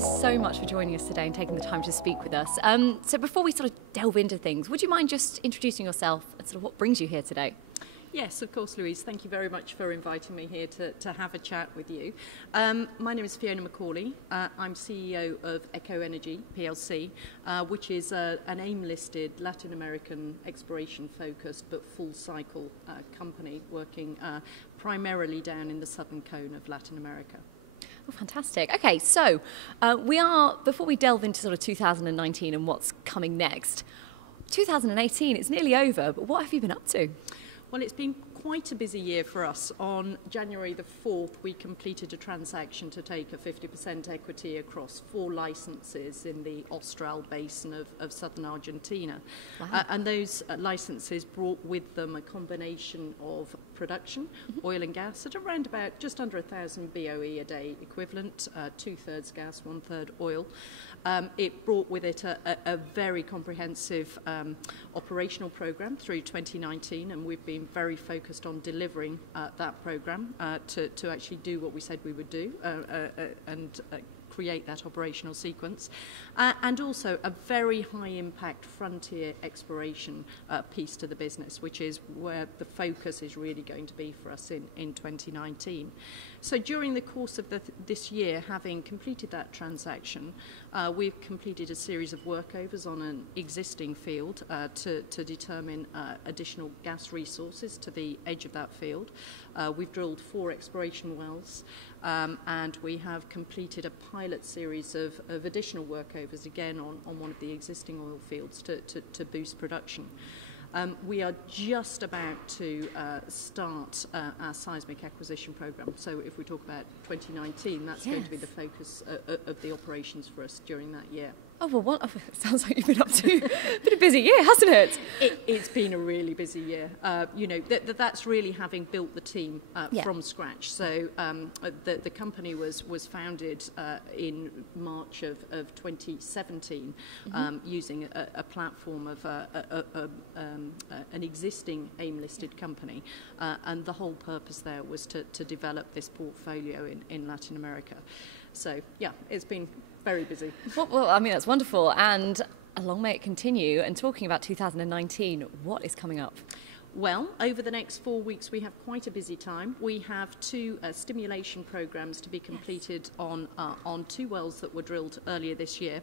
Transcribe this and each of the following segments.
so much for joining us today and taking the time to speak with us. So before we sort of delve into things, would you mind just introducing yourself and sort of what brings you here today? Yes, of course, Louise. Thank you very much for inviting me here to have a chat with you. My name is Fiona MacAuley. I'm CEO of Eco Energy PLC, which is an AIM-listed Latin American exploration-focused but full-cycle company working primarily down in the southern cone of Latin America. Oh, fantastic. Okay, so before we delve into sort of 2019 and what's coming next, 2018, it's nearly over, but what have you been up to? Well, it's been quite a busy year for us. On January the 4th, we completed a transaction to take a 50% equity across 4 licenses in the Austral basin of southern Argentina. Wow. And those licenses brought with them a combination of production, oil and gas, at around about just under 1,000 BOE a day equivalent, 2/3 gas, 1/3 oil. It brought with it a very comprehensive operational program through 2019, and we've been very focused on delivering that program to actually do what we said we would do and create that operational sequence, and also a very high impact frontier exploration piece to the business, which is where the focus is really going to be for us in 2019. So during the course of this year, having completed that transaction, we've completed a series of workovers on an existing field to determine additional gas resources to the edge of that field. We've drilled 4 exploration wells, and we have completed a pilot series of additional workovers again on one of the existing oil fields to boost production. We are just about to start our seismic acquisition program. So if we talk about 2019, that's going to be the focus of the operations for us during that year. Oh, well, it sounds like you've been up to been a busy year, hasn't it? It's been a really busy year. You know, that's really having built the team from scratch. So the company was founded in March of 2017 using a platform of an existing AIM-listed company. And the whole purpose there was to develop this portfolio in Latin America. So, yeah, it's been very busy. Well, I mean, that's wonderful, and long may it continue. And talking about 2019, what is coming up? Well, over the next 4 weeks, we have quite a busy time. We have 2 stimulation programs to be completed on 2 wells that were drilled earlier this year.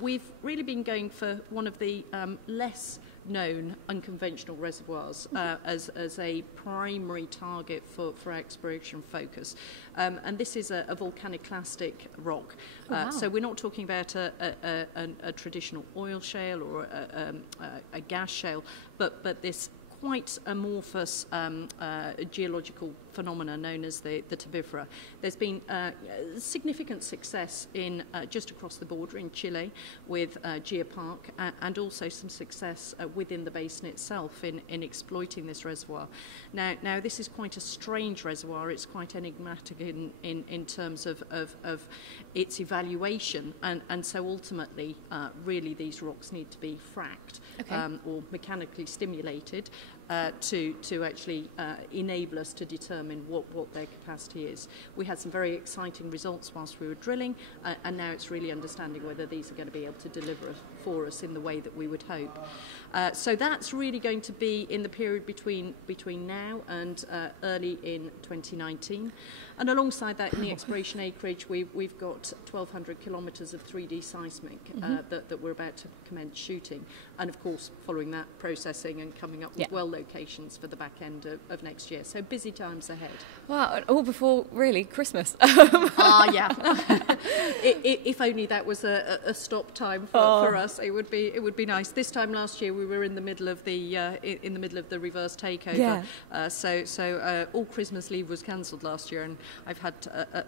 We've really been going for one of the less known unconventional reservoirs as a primary target for our exploration focus. And this is a volcaniclastic rock. Oh, wow. So we're not talking about a traditional oil shale or a gas shale, but this quite amorphous geological phenomena known as the turbifera. There's been significant success in just across the border in Chile with Geopark, and also some success within the basin itself in exploiting this reservoir. Now this is quite a strange reservoir. It's quite enigmatic in terms of its evaluation, and so ultimately really these rocks need to be fracked or mechanically stimulated to actually enable us to determine what their capacity is. We had some very exciting results whilst we were drilling, and now it's really understanding whether these are going to be able to deliver for us in the way that we would hope. So that's really going to be in the period between now and early in 2019. And alongside that, in the exploration acreage, we've got 1,200 kilometres of 3D seismic that we're about to commence shooting. And of course, following that, processing and coming up with well locations for the back end of next year. So busy times ahead. Wow, all before really Christmas. Yeah. If only that was a stop time for us, it would be nice. This time last year, we were in the middle of the reverse takeover. So all Christmas leave was cancelled last year, and I've had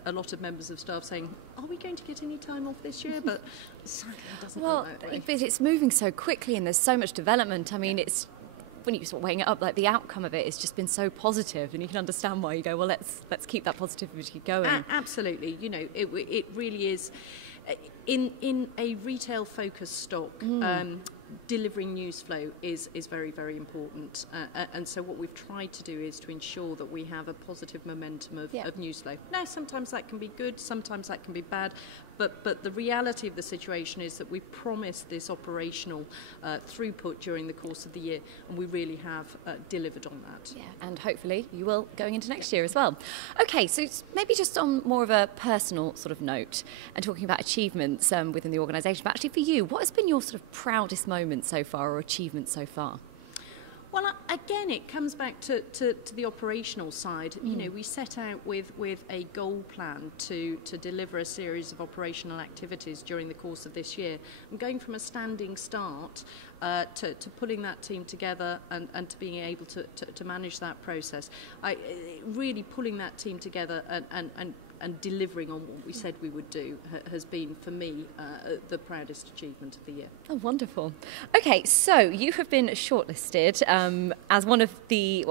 a lot of members of staff saying, "Are we going to get any time off this year?" But sadly, it doesn't look that way. But it's moving so quickly, and there's so much development. I mean, it's when you sort of weighing it up, like the outcome of it has just been so positive, and you can understand why you go, well, let's keep that positivity going. Absolutely, you know, it really is in a retail focused stock. Delivering news flow is very, very important, and so what we've tried to do is to ensure that we have a positive momentum of news flow. Now, sometimes that can be good, sometimes that can be bad, But the reality of the situation is that we promised this operational throughput during the course of the year, and we really have delivered on that. Yeah, and hopefully you will going into next year as well. Okay, so maybe just on more of a personal sort of note and talking about achievements within the organisation, but actually for you, what has been your sort of proudest moment so far or achievement so far? Well, again, it comes back to the operational side. You know, we set out with a goal plan to deliver a series of operational activities during the course of this year. And going from a standing start to pulling that team together and to being able to manage that process, really pulling that team together and delivering on what we said we would do has been, for me, the proudest achievement of the year. Oh, wonderful. Okay, so you have been shortlisted as one of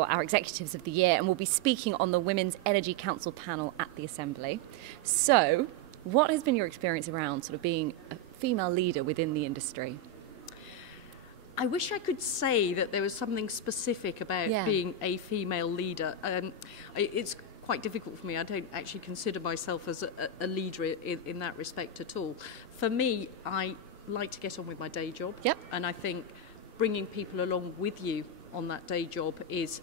our executives of the year, and will be speaking on the Women's Energy Council panel at the Assembly. So, what has been your experience around sort of being a female leader within the industry? I wish I could say that there was something specific about being a female leader. It's quite difficult for me. I don't actually consider myself as a leader in that respect at all. For me, I like to get on with my day job. Yep. And I think bringing people along with you on that day job is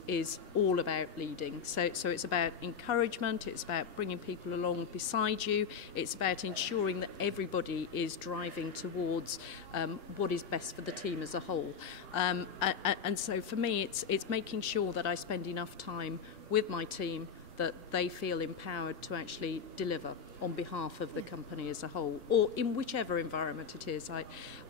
all about leading. So it's about encouragement, it's about bringing people along beside you, it's about ensuring that everybody is driving towards what is best for the team as a whole. And so for me, it's making sure that I spend enough time with my team that they feel empowered to actually deliver on behalf of the company as a whole, or in whichever environment it is.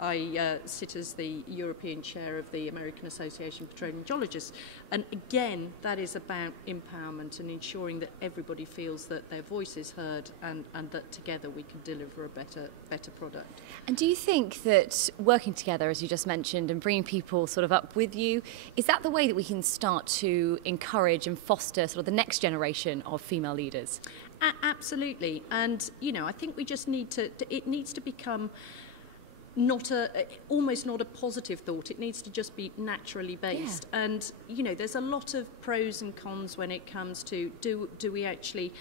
I sit as the European chair of the American Association of Petroleum Geologists, and again, that is about empowerment and ensuring that everybody feels that their voice is heard and that together we can deliver a better product. And do you think that working together, as you just mentioned, and bringing people sort of up with you, is that the way that we can start to encourage and foster sort of the next generation of female leaders? Absolutely, and I think we just need it needs to become almost not a positive thought. It needs to just be naturally based. Yeah. And there's a lot of pros and cons when it comes to do we actually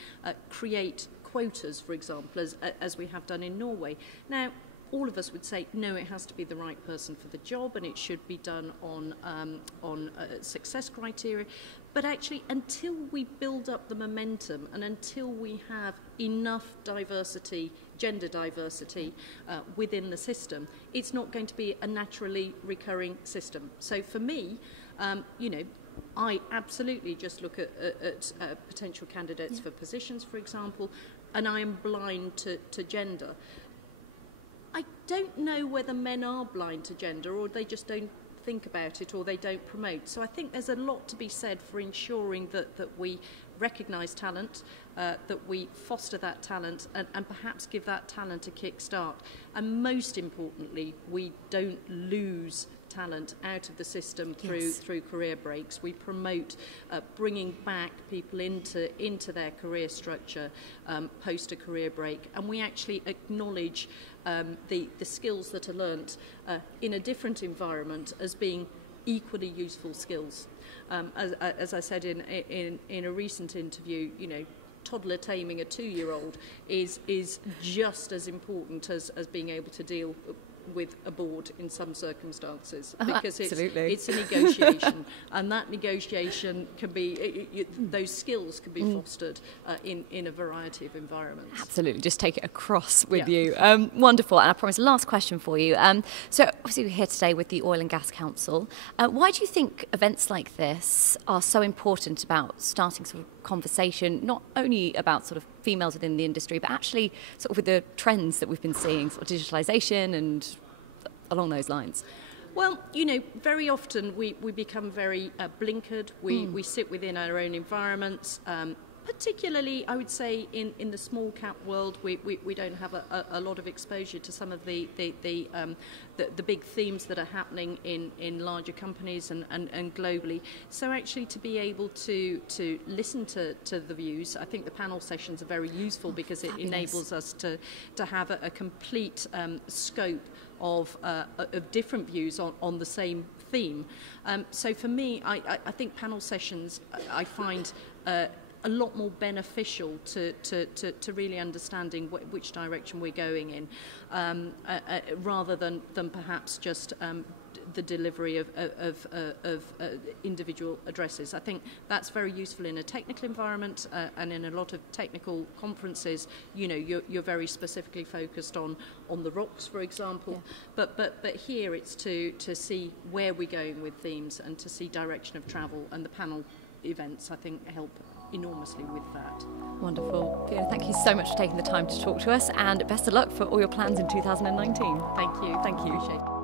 create quotas, for example, as we have done in Norway. Now, all of us would say, no, it has to be the right person for the job, and it should be done on success criteria. But actually, until we build up the momentum and until we have enough diversity, gender diversity, within the system, it's not going to be a naturally recurring system. So for me, I absolutely just look at potential candidates for positions, for example, and I am blind to gender. I don't know whether men are blind to gender or they just don't think about it or they don't promote. So I think there's a lot to be said for ensuring that we recognise talent, that we foster that talent and perhaps give that talent a kickstart. And most importantly, we don't lose talent out of the system through career breaks. We promote bringing back people into their career structure post a career break, and we actually acknowledge the skills that are learnt in a different environment as being equally useful skills. As I said in a recent interview, toddler taming a 2-year-old is just as important as being able to deal with a board in some circumstances, because it's a negotiation, and that negotiation can be those skills can be fostered in a variety of environments. Absolutely, just take it across with you. Wonderful. And I promise, last question for you. So obviously we're here today with the Oil and Gas Council. Why do you think events like this are so important about starting sort of conversation, not only about sort of females within the industry, but actually sort of with the trends that we've been seeing, sort of digitalisation and along those lines? Well, very often we become very blinkered. We sit within our own environments. Particularly, I would say, in the small cap world, we don't have a lot of exposure to some of the big themes that are happening in larger companies and globally. So actually, to be able to listen to the views, I think the panel sessions are very useful because it enables us to have a complete scope of different views on the same theme. So for me, I think panel sessions, I find a lot more beneficial to really understanding which direction we're going in, rather than perhaps just the delivery of individual addresses. I think that's very useful in a technical environment, and in a lot of technical conferences, you know, you're very specifically focused on the rocks, for example. Yeah. But here it's to see where we're going with themes and to see direction of travel, and the panel events, I think, help enormously with that. Wonderful. Fiona, thank you so much for taking the time to talk to us, and best of luck for all your plans in 2019. Thank you. Thank you. Appreciate it.